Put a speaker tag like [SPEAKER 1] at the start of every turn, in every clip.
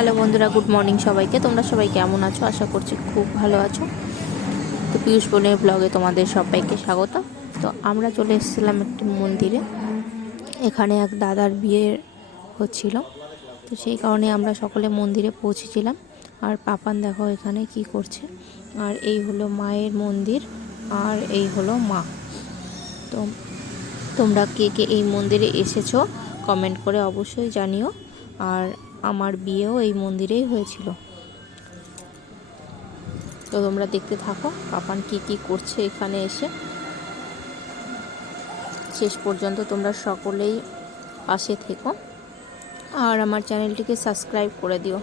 [SPEAKER 1] Hello বন্ধুরা, good morning সবাইকে। তোমরা সবাই কেমন আছো? আশা করছি খুব ভালো আছো। তো পিয়ুষ বোনের ব্লগে তোমাদের সবাইকে স্বাগত। তো আমরা চলে এসেছিলাম একটি মন্দিরে। এখানে এক দাদার বিয়ে হচ্ছিল। তো সেই কারণে আমরা সকলে মন্দিরে পৌঁছেছিলাম। আর পাপান দেখো এখানে কি করছে। আর এই হলো মায়ের মন্দির, আর এই হলো মা। তো তোমরা কে কে এই মন্দিরে এসেছ কমেন্ট করে অবশ্যই জানিও। আর আমার বিয়েও এই মন্দিরেই হয়েছিল। তো তোমরা দেখতে থাকো, পাপান কি কি করছে এখানে এসে। শেষ পর্যন্ত তোমরা সকলেই পাশে থেকো। আর আমার চ্যানেলটিকে সাবস্ক্রাইব করে দিও।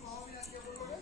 [SPEAKER 2] Bye.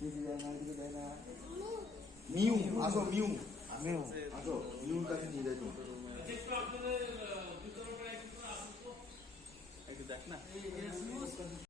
[SPEAKER 3] কেজি দেয় না এদিকে দেয় না মিউ আসো মিউ মিউ আসো মিউর কাছে নিয়ে যাই তোমার